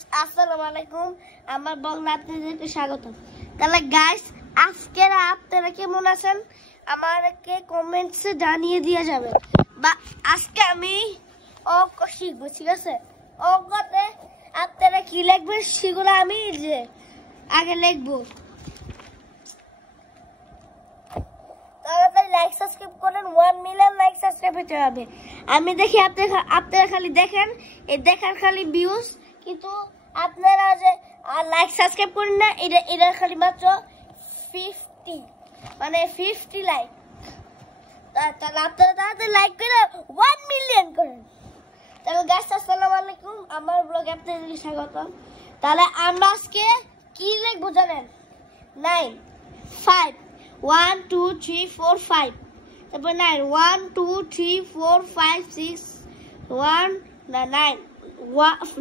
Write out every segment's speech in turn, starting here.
Guys আসসালামু আলাইকুম আমার ব্লগে আপনাদেরকে স্বাগতম। তাহলে গাইস আজকে আপনারা কেমন আছেন আমাকে কমেন্টসে জানিয়ে দিয়ে যাবেন। বা আজকে আমি অঙ্ক শিখবো, ঠিক আছে? অঙ্কতে আপনারা কি লিখবেন সেগুলো আমি যে আগে লিখবো। তাহলে লাইক সাবস্ক্রাইব করেন, 1 মিলিয়ন লাইক সাবস্ক্রাইব হতে হবে। আমি দেখি আপনারা খালি দেখেন, এই দেখার খালি ভিউজ, কিন্তু আপনারা যে লাইক সাবস্ক্রাইব করেন না, এটা খালি মাত্র 50, মানে 50 লাইক। তাহলে আপনারা তাড়াতাড়ি লাইক করে 1 মিলিয়ন করেন। তাহলে গাইস আসসালামু আলাইকুম আমার ব্লগে আপনাদেরকে স্বাগতম। তাহলে আমরা আজকে কি লিখবো জানেন? 9 5 1 2 3 4 5, তারপর 9 1 2 3 4 5 6 1 না 9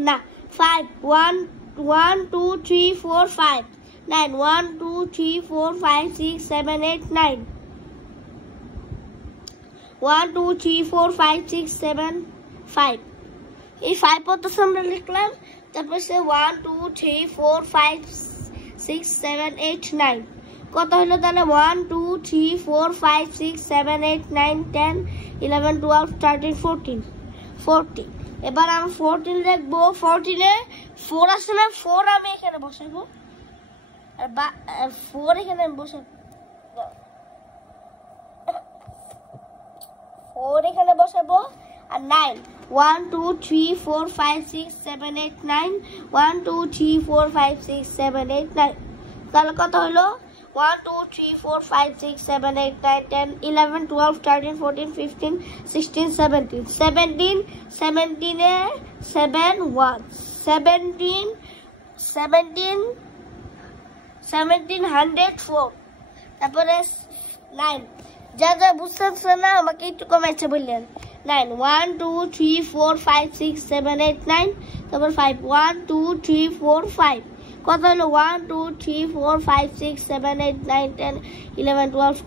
না 5 1 1 2 3 4 5 9 1 2 3 4 5 6 7 8 9 1 2 3 4 5 6 7 5। এই 5 পর্যন্ত আমরা লিখলাম। তারপর সে 1 2 3 4 5 6 7 8 9 কত হলো? তাহলে 1 2 3 4 5 6 7 8 9 10 11 12 13 14 40। এবার আমি 14 লিখবো। 14 এ 4 আছে না, 4 আমি এখানে বসাবো, আর 4 এখানে বসাবো, 4 এখানে বসাবো। আর 9 1 2 3 4 5 6 7 8 9 1 2 3 4 5 6 7 8 9 তাহলে কত হলো? 1 2 3 4 5 6 7 8 9 10 11 12 13 14 15 16 17 17 17 এ 7 1 17 17 1704। তারপরে 9 যা যা বুঝতেছেন না আমাকে একটু কমেন্টে বললেন। 9 1 2 3 4 5 6 7 8 9 তারপর 5 1 2 3 4 5 কত হলো? 1 2 3 4 5 6 7 8 9 10 11 12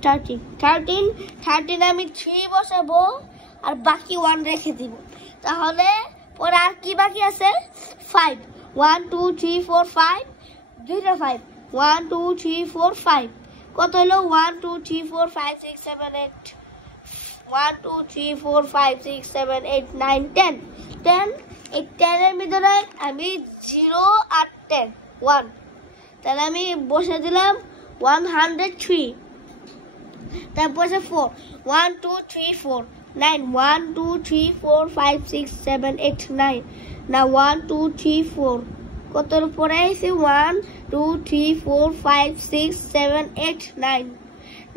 13 13 আমি 3 বসাবো আর বাকি 1 রেখে দিব। তাহলে পরে আর কি বাকি আছে? 5 1 2 3 4 5 দুইটা 5 1 2 3 4 5 কত হলো? 1 2 3 4 5 6 7 8 1 2 3 4 5 6 7 8 9 10 10 এই 10 এর ভিতরে আমি 0 আর 10 1, তাহলে আমি বসে দিলাম 103। তারপর 4 1 2 3 4 9 1 2 3 4 5 6 7 8 9 না 1 2 3 4 কতর পরে আছে? 1 2 3 4 5 6 7 8 9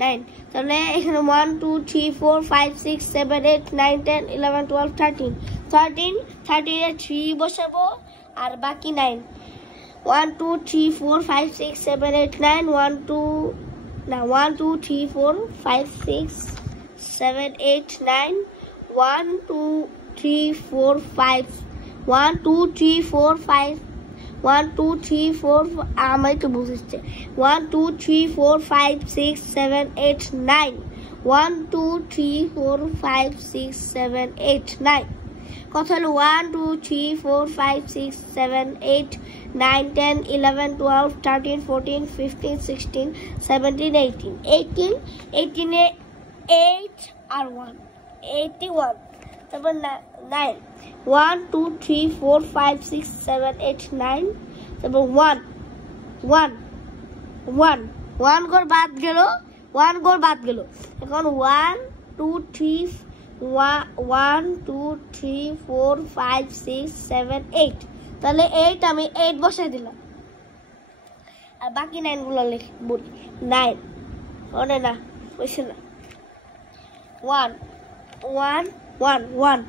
9 তাহলে এখানে 1 2 3 4 5 6 7 8 9 10 11 12 13 13 এ 3 বসাবো আর বাকি 9 1 2 3 4 5 6 7 8 9 1 2 না 1 2 3 4 5 6 7 8 9 1 2 3 4 5 1 2 3 4 5 1 2 3 4 আমি তো বুঝছি 1 2 3 4 5 6 7 8 9 1 2 3 4 5 6 7 8 9 কত হলো? 1 2 3 4 5 6 7 8 9 10 11 12 13 14 15 16 17 18 18 18 এ 8 আর 1 81। তারপর 9 1 2 3 4 5 6 7 8 9 তারপর 1 1 1 1 ঘর বাদ গেল, 1 ঘর বাদ গেল। এখন 1 2 3 1 2 3 4 5 6 7 8 তাহলে 8 আমি 8 বসাই দিলাম আর বাকি 9 গুলো বলি। 9 ওনে না বসে না 1 1 1 1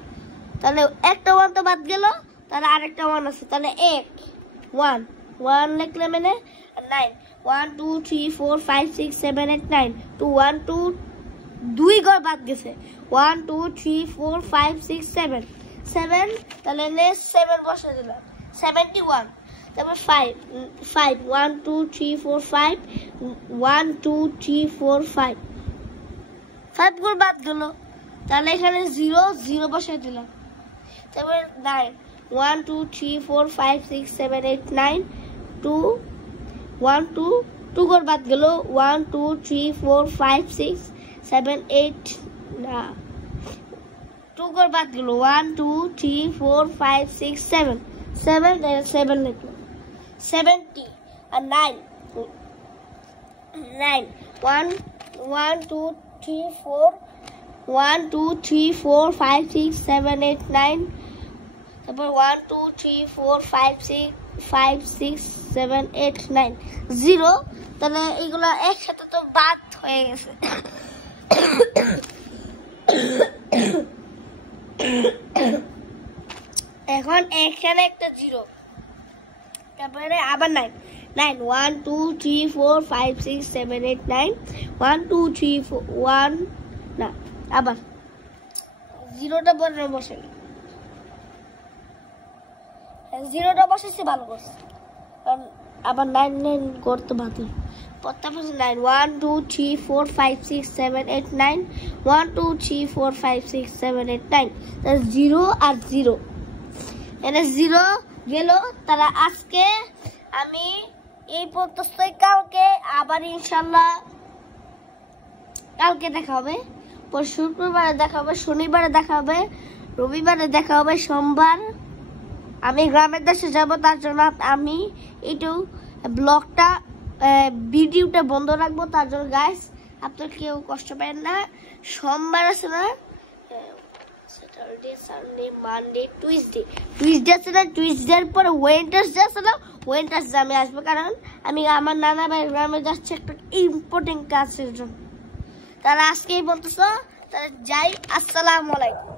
তাহলে একটা 1 তো বাদ গেল, তাহলে আরেকটা 1 আছে, তাহলে 1 1 1 লিখলে মানে 9 1 2 3 4 5 6 7 8 9 2 1 2 2 ঘর বাদ গেছে 1 2 3 4 5 6 7 7 তাহলে 7 বসে দিলাম 71। তারপর 5 1 2 3 4 5 1 2 3 4 5 5 ঘর বাদ গেল, তাহলে এখানে 0 0 বসে দিলাম। তারপর 9 1 2 3 4 5 6 7 8 9 2 1 2 2 कर बात गलो 1 2 3 4 5 6 7 8 ना 2 कर बात गलो 1 2 3 4 5 6 7 7 7 लिखो 70 and 9 1 1 2 3 4 1 2 3 4 5 6 7 8 9 তারপর 1 2 3 4 5 6 5 6 7 8 9 0 তাহলে এগুলা একসাথে তো বাদ হয়ে গেছে এখন এখানে একটা 0 তারপরে আবার 9 9 1 2 3 4 5 6 7 8 9 1 2 3 4 1 না আবার 0টা পরে বসে 0টা বসেছে ভালো করছে আবার 9 9 করতে বাতিল প্রত্যেকটা 9 1 2 3 4 5 6 7 8 9 1 2 3 4 5 6 7 8 9 তাহলে 0 আর 0 এখানে 0 গেল তাহলে আজকে আমি এই পর্যন্ত কালকে আবার ইনশাআল্লাহ কালকে দেখা হবে শুক্রবারে দেখা হবে শনিবারে দেখা হবে রবিবারে দেখা হবে সোমবার আমি গ্রামের দেশে যাব তার জন্য আমি একটু ব্লগটা ভিডিওটা বন্ধ রাখবো তার জন্য গাইস আপনারা কেউ কষ্ট পাবেন না সোমবার আছে না স্যাটারডে সানডে মানডে টুইসডে আছে না টুইসডের পরে ওয়েডনেসডে আছে না ওয়েডনেসডে আমি আসবো কারণ আমি আমার নানা ভাইয়ের গ্রামে যাচ্ছি একটা ইম্পর্টেন্ট কাজের জন্য তাহলে আজকেই বলতেছো তাহলে যাই আসসালামু আলাইকুম